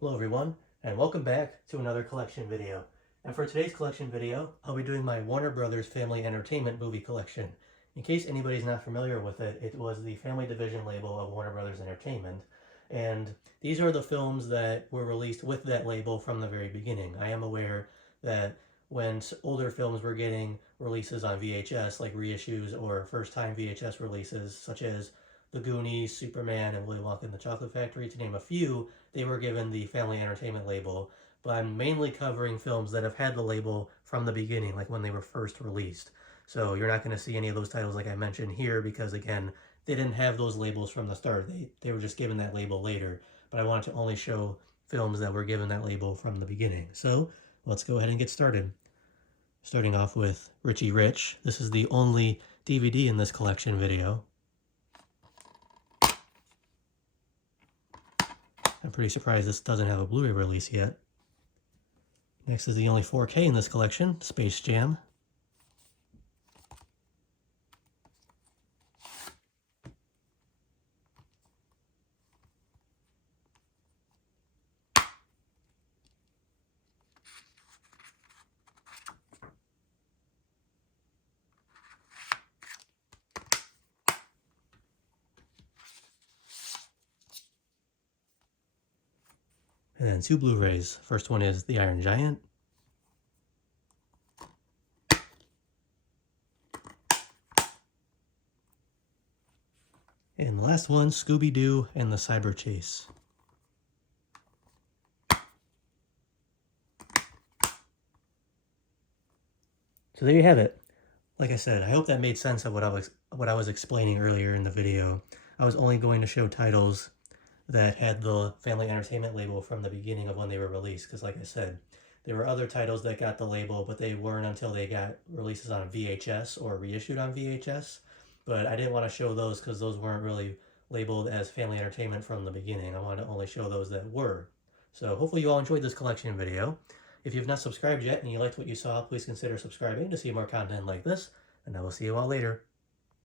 Hello everyone, and welcome back to another collection video. And for today's collection video, I'll be doing my Warner Brothers Family Entertainment movie collection. In case anybody's not familiar with it, it was the Family Division label of Warner Brothers Entertainment. And these are the films that were released with that label from the very beginning. I am aware that when older films were getting releases on VHS, like reissues or first-time VHS releases, such as The Goonies, Superman, and Willy Wonka and the Chocolate Factory, to name a few, they were given the Family Entertainment label, but I'm mainly covering films that have had the label from the beginning, like when they were first released. So you're not going to see any of those titles like I mentioned here because, again, they didn't have those labels from the start. They were just given that label later, but I wanted to only show films that were given that label from the beginning. So let's go ahead and get started. Starting off with Richie Rich. This is the only DVD in this collection video. I'm pretty surprised this doesn't have a Blu-ray release yet. Next is the only 4K in this collection, Space Jam. And then two Blu-rays. First one is The Iron Giant. And the last one, Scooby-Doo and the Cyber Chase. So there you have it. Like I said, I hope that made sense of what I was explaining earlier in the video. I was only going to show titles that had the Family Entertainment label from the beginning of when they were released, because like I said, there were other titles that got the label, but they weren't until they got releases on VHS or reissued on VHS. But I didn't want to show those because those weren't really labeled as Family Entertainment from the beginning. I wanted to only show those that were. So hopefully you all enjoyed this collection video. If you've not subscribed yet and you liked what you saw, please consider subscribing to see more content like this, and I will see you all later.